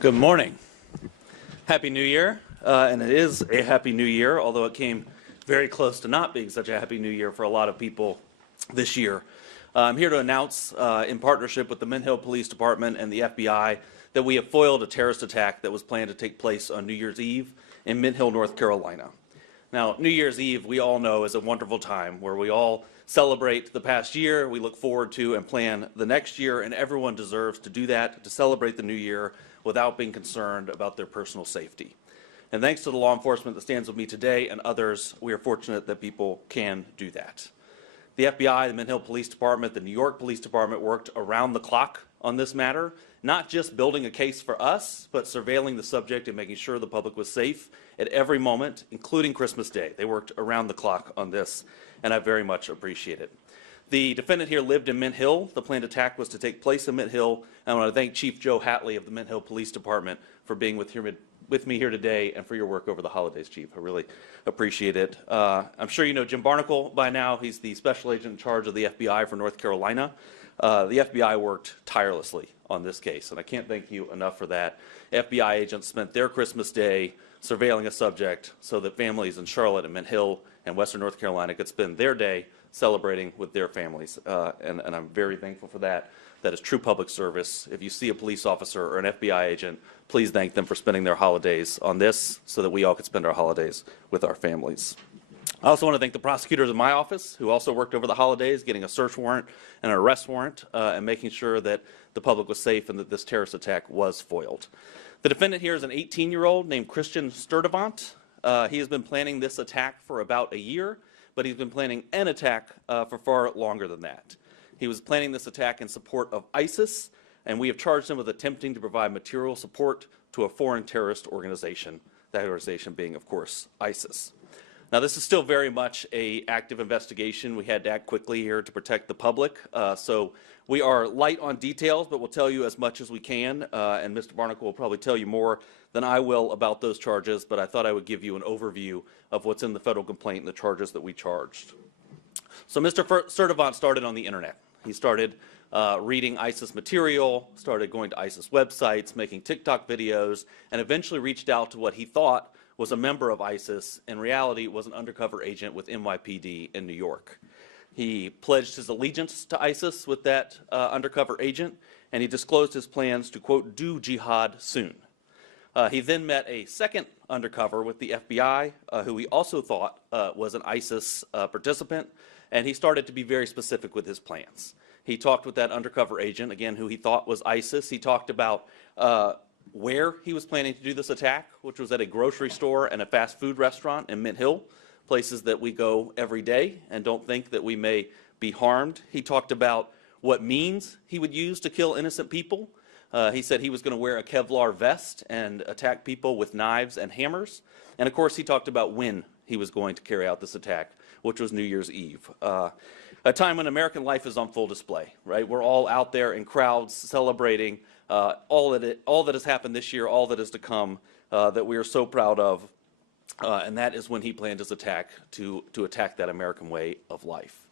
Good morning. Happy New Year. And it is a Happy New Year, although it came very close to not being such a Happy New Year for a lot of people this year. I'm here to announce, in partnership with the Mint Hill Police Department and the FBI, that we have foiled a terrorist attack that was planned to take place on New Year's Eve in Mint Hill, North Carolina. Now, New Year's Eve, we all know, is a wonderful time where we all celebrate the past year, we look forward to and plan the next year, and everyone deserves to do that, to celebrate the new year without being concerned about their personal safety. And thanks to the law enforcement that stands with me today and others, we are fortunate that people can do that. The FBI, the Mint Hill Police Department, the New York Police Department worked around the clock on this matter, not just building a case for us, but surveilling the subject and making sure the public was safe at every moment, including Christmas Day. They worked around the clock on this, and I very much appreciate it. The defendant here lived in Mint Hill. The planned attack was to take place in Mint Hill. And I want to thank Chief Joe Hatley of the Mint Hill Police Department for being with me here today and for your work over the holidays, Chief. I really appreciate it. I'm sure you know Jim Barnacle by now. He's the special agent in charge of the FBI for North Carolina. The FBI worked tirelessly on this case, and I can't thank you enough for that. FBI agents spent their Christmas Day surveilling a subject so that families in Charlotte and Mint Hill and Western North Carolina could spend their day celebrating with their families, and I'm very thankful for that. That is true public service. If you see a police officer or an FBI agent, please thank them for spending their holidays on this so that we all could spend our holidays with our families. I also want to thank the prosecutors in my office who also worked over the holidays getting a search warrant and an arrest warrant and making sure that the public was safe and that this terrorist attack was foiled. The defendant here is an 18-year-old named Christian Sturdivant. He has been planning this attack for about a year, but he's been planning an attack for far longer than that. He was planning this attack in support of ISIS, and we have charged him with attempting to provide material support to a foreign terrorist organization, that organization being, of course, ISIS. Now, this is still very much an active investigation. We had to act quickly here to protect the public, so we are light on details, but we'll tell you as much as we can, and Mr. Barnacle will probably tell you more than I will about those charges, but I thought I would give you an overview of what's in the federal complaint and the charges that we charged. So Mr. Sturdivant started on the internet. He started reading ISIS material, started going to ISIS websites, making TikTok videos, and eventually reached out to what he thought was a member of ISIS. In reality, was an undercover agent with NYPD in New York. He pledged his allegiance to ISIS with that undercover agent, and he disclosed his plans to, quote, do jihad soon. He then met a second undercover with the FBI, who he also thought was an ISIS participant, and he started to be very specific with his plans. He talked with that undercover agent, again, who he thought was ISIS. He talked about where he was planning to do this attack, which was at a grocery store and a fast food restaurant in Mint Hill, places that we go every day and don't think that we may be harmed. He talked about what means he would use to kill innocent people. He said he was going to wear a Kevlar vest and attack people with knives and hammers. And of course, he talked about when he was going to carry out this attack, which was New Year's Eve. A time when American life is on full display, right? We're all out there in crowds celebrating all that has happened this year, all that is to come, that we are so proud of. And that is when he planned his attack to attack that American way of life.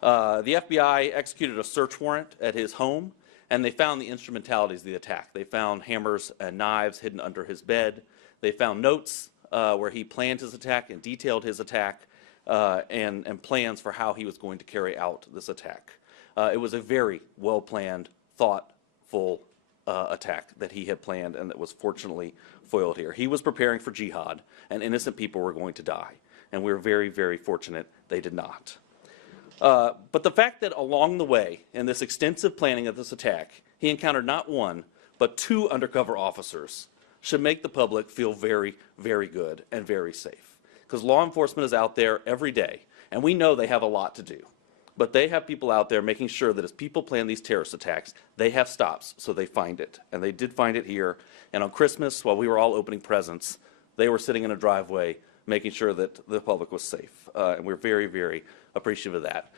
The FBI executed a search warrant at his home, and they found the instrumentalities of the attack. They found hammers and knives hidden under his bed. They found notes where he planned his attack and detailed his attack and plans for how he was going to carry out this attack. It was a very well-planned, thoughtful attack that he had planned and that was fortunately foiled here. He was preparing for jihad, and innocent people were going to die. And we were very, very fortunate they did not. But the fact that along the way, in this extensive planning of this attack, he encountered not one, but two undercover officers should make the public feel very, very good and very safe. Because law enforcement is out there every day, and we know they have a lot to do. But they have people out there making sure that as people plan these terrorist attacks, they have stops so they find it. And they did find it here. And on Christmas, while we were all opening presents, they were sitting in a driveway making sure that the public was safe. And we're very, very appreciative of that.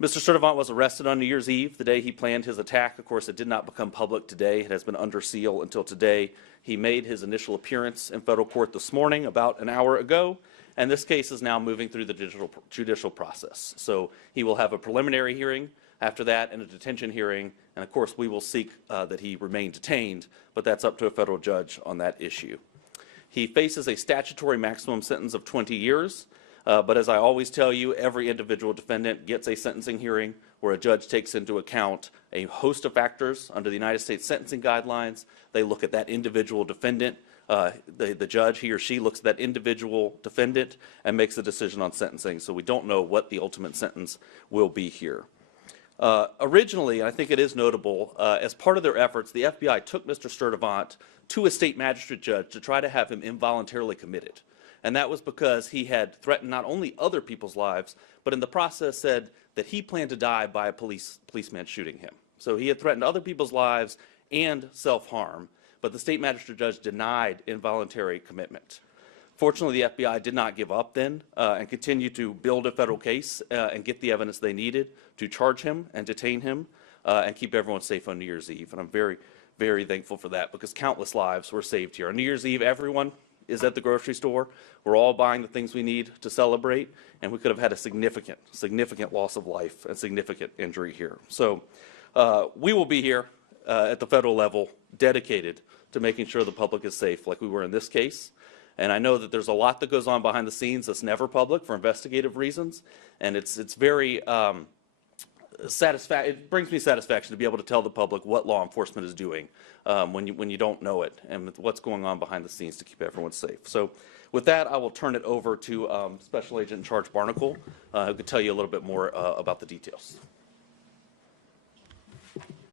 Mr. Sturdivant was arrested on New Year's Eve, the day he planned his attack. Of course, it did not become public today. It has been under seal until today. He made his initial appearance in federal court this morning, about an hour ago. And this case is now moving through the judicial process. So he will have a preliminary hearing After that, in a detention hearing, and of course we will seek that he remain detained, but that's up to a federal judge on that issue. He faces a statutory maximum sentence of 20 years, but as I always tell you, every individual defendant gets a sentencing hearing where a judge takes into account a host of factors under the United States sentencing guidelines. They look at that individual defendant. The judge, he or she, looks at that individual defendant and makes a decision on sentencing, so we don't know what the ultimate sentence will be here. Originally, I think it is notable, as part of their efforts, the FBI took Mr. Sturtevant to a state magistrate judge to try to have him involuntarily committed. And that was because he had threatened not only other people's lives, but in the process said that he planned to die by a policeman shooting him. So he had threatened other people's lives and self-harm, but the state magistrate judge denied involuntary commitment. Fortunately, the FBI did not give up then and continued to build a federal case and get the evidence they needed to charge him and detain him and keep everyone safe on New Year's Eve. And I'm very, very thankful for that because countless lives were saved here. On New Year's Eve, everyone is at the grocery store. We're all buying the things we need to celebrate, and we could have had a significant, significant loss of life and significant injury here. So we will be here at the federal level dedicated to making sure the public is safe like we were in this case. And I know that there's a lot that goes on behind the scenes that's never public for investigative reasons, and it's very it brings me satisfaction to be able to tell the public what law enforcement is doing when you don't know it and what's going on behind the scenes to keep everyone safe. So with that, I will turn it over to Special Agent in Charge Barnacle, who could tell you a little bit more about the details.